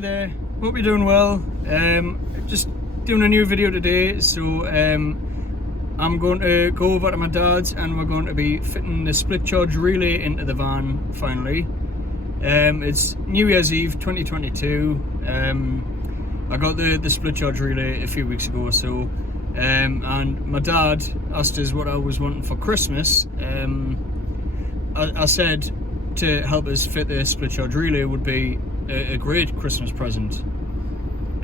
there, hope you're doing well. Just doing a new video today, so I'm going to go over to my dad's and we're going to be fitting the split charge relay into the van finally. It's New Year's Eve 2022. I got the split charge relay a few weeks ago or so, and my dad asked us what I was wanting for Christmas. I said to help us fit the split charge relay would be a great Christmas present.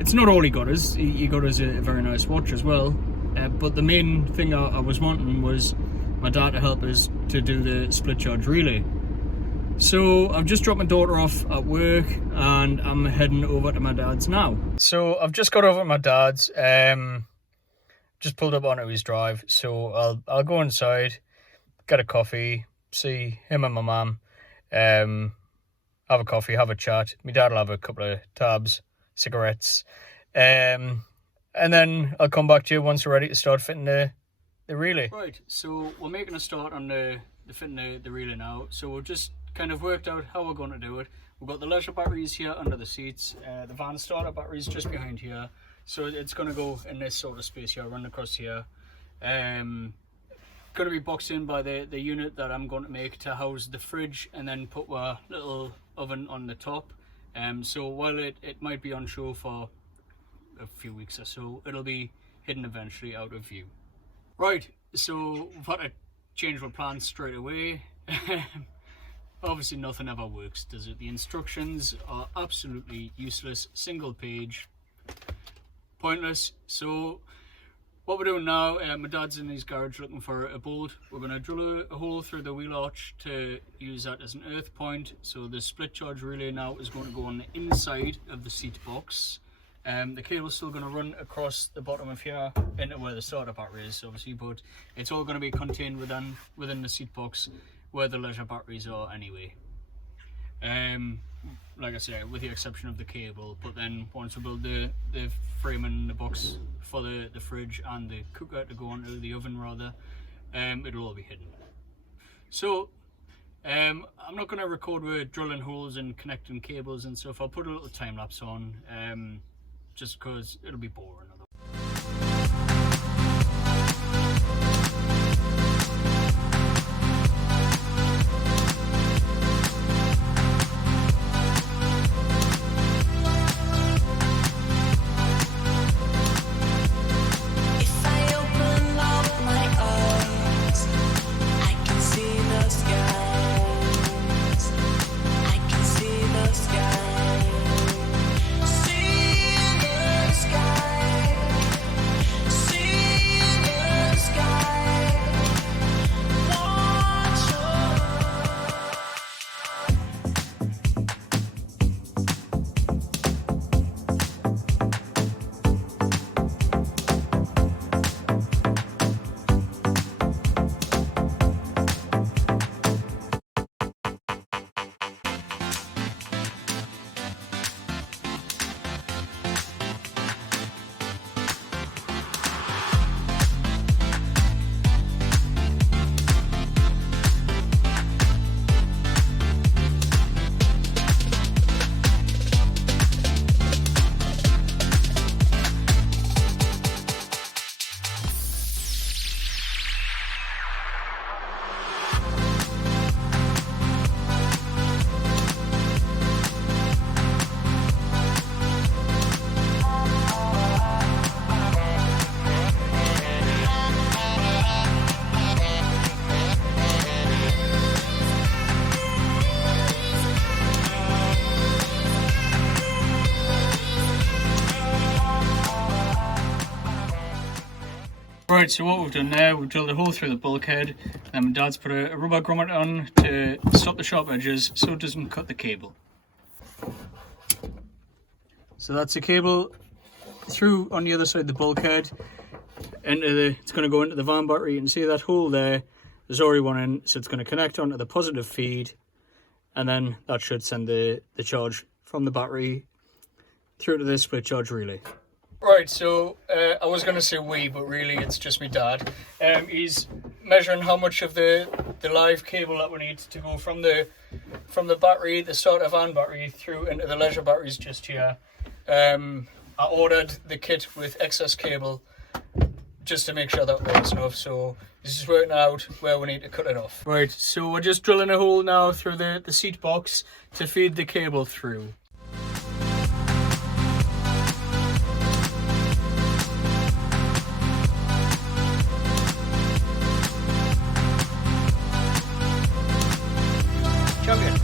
It's not all he got us, he got us a very nice watch as well, but the main thing I was wanting was my dad to help us to do the split charge relay. So I've just dropped my daughter off at work and I'm heading over to my dad's now. So I've just got over to my dad's, just pulled up onto his drive, so I'll go inside, get a coffee, see him and my mum, have a coffee, have a chat. My dad will have a couple of tabs, cigarettes, and then I'll come back to you once we're ready to start fitting the relay. Right, so we're making a start on the fitting the relay now. So we've just kind of worked out how we're going to do it. We've got the leisure batteries here under the seats, the van starter batteries just behind here. So it's going to go in this sort of space here, run across here. Going to be boxed in by the unit that I'm going to make to house the fridge and then put a little oven on the top. So while it might be on show for a few weeks or so, it'll be hidden eventually out of view. Right, so we've had to change our plans straight away. Obviously nothing ever works, does it? The instructions are absolutely useless, single page, pointless. So what we're doing now, my dad's in his garage looking for a bolt. We're going to drill a hole through the wheel arch to use that as an earth point. So the split charge relay now is going to go on the inside of the seat box. The cable's still going to run across the bottom of here into where the starter battery is, obviously, but it's all going to be contained within the seat box where the leisure batteries are anyway. Like I say, with the exception of the cable, but then once we build the frame and the box for the fridge and the cooker to go onto the oven rather, it'll all be hidden. So I'm not going to record with drilling holes and connecting cables and stuff. I'll put a little time lapse on, just because it'll be boring. Right, so what we've done there, we've drilled a hole through the bulkhead, and my dad's put a rubber grommet on to stop the sharp edges so it doesn't cut the cable. So that's the cable through on the other side of the bulkhead, it's going to go into the van battery. You can see that hole there, there's already one in, so it's going to connect onto the positive feed, and then that should send the charge from the battery through to the split charge relay. Right, so I was going to say we, but really it's just my dad. He's measuring how much of the live cable that we need to go from the battery, the starter van battery, through into the leisure batteries just here. I ordered the kit with excess cable just to make sure that works enough, so this is working out where we need to cut it off. Right, so we're just drilling a hole now through the seat box to feed the cable through. Champion.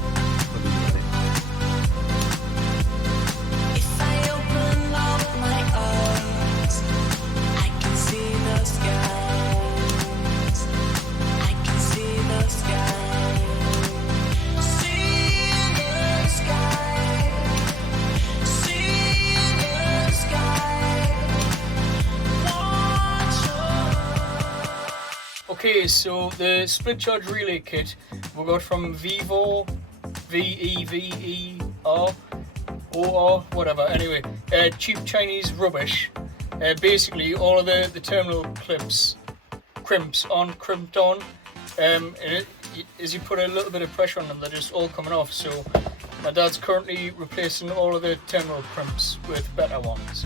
Okay, so the split charge relay kit we got from Vivo, V-E-V-E-R, O-R, whatever, anyway, cheap Chinese rubbish. Basically all of the terminal crimps aren't crimped on, and as you put a little bit of pressure on them, they're just all coming off, so my dad's currently replacing all of the terminal crimps with better ones.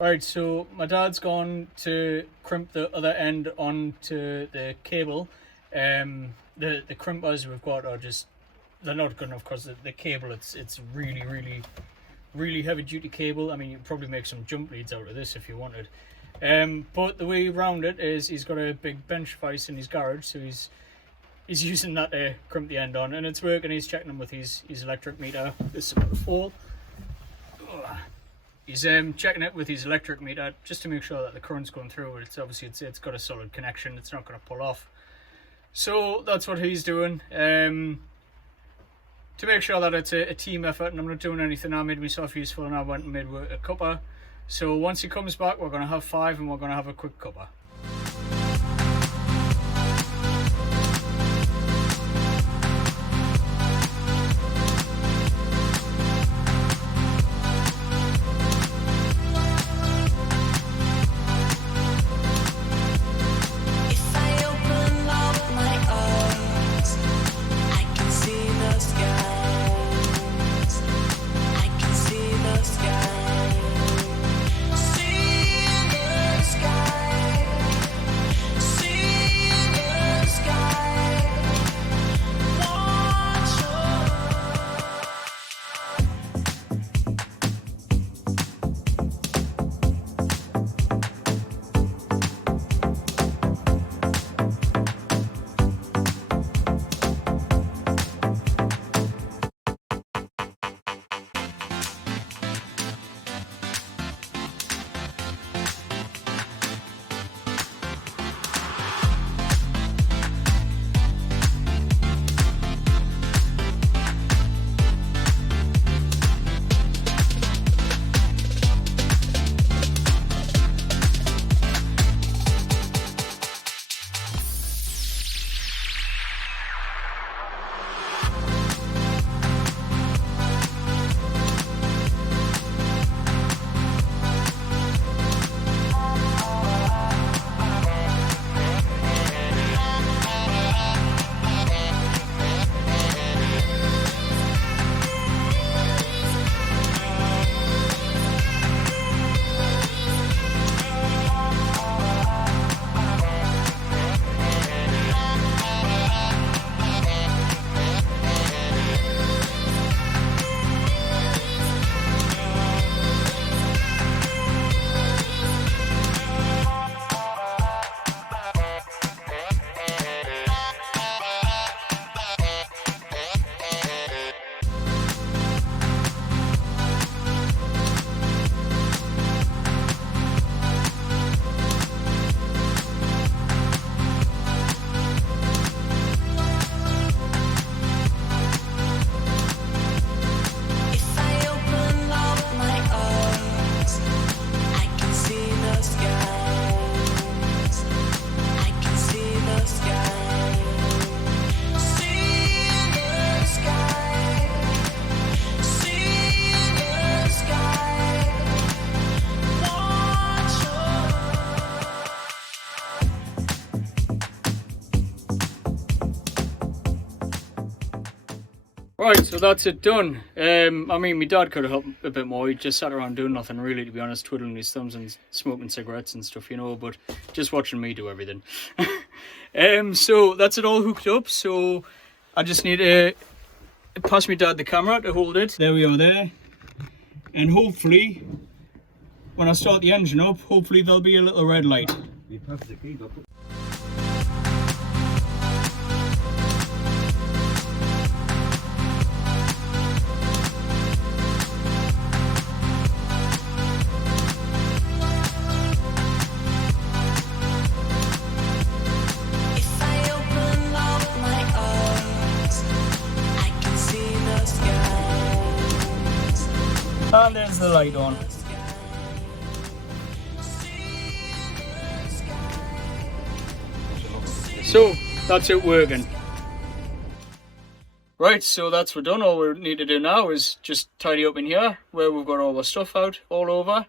Right, so my dad's gone to crimp the other end onto the cable. The crimpers we've got are just, they're not good enough because the cable, it's really heavy duty cable. I mean, you'd probably make some jump leads out of this if you wanted. But the way around it is he's got a big bench vise in his garage, so he's using that to crimp the end on, and it's working. He's checking them with his electric meter. This is about to fall. He's checking it with his electric meter just to make sure that the current's going through. It's obviously it's got a solid connection. It's not going to pull off. So that's what he's doing to make sure that it's a team effort, and I'm not doing anything. I made myself useful and I went and made a cuppa. So once he comes back, we're going to have 5 and we're going to have a quick cuppa. Right, so that's it done. I mean, my dad could have helped a bit more. He just sat around doing nothing really, to be honest, twiddling his thumbs and smoking cigarettes and stuff, you know, but just watching me do everything. So that's it all hooked up. So I just need to pass my dad the camera to hold it. There we are there. And hopefully, when I start the engine up, hopefully there'll be a little red light. You pass the key, doctor. And there's the light on. So that's it working. Right, so that's we're done. All we need to do now is just tidy up in here where we've got all the stuff out all over.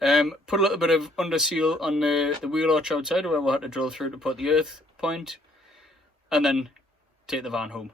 Put a little bit of under seal on the wheel arch outside where we had to drill through to put the earth point, and then take the van home.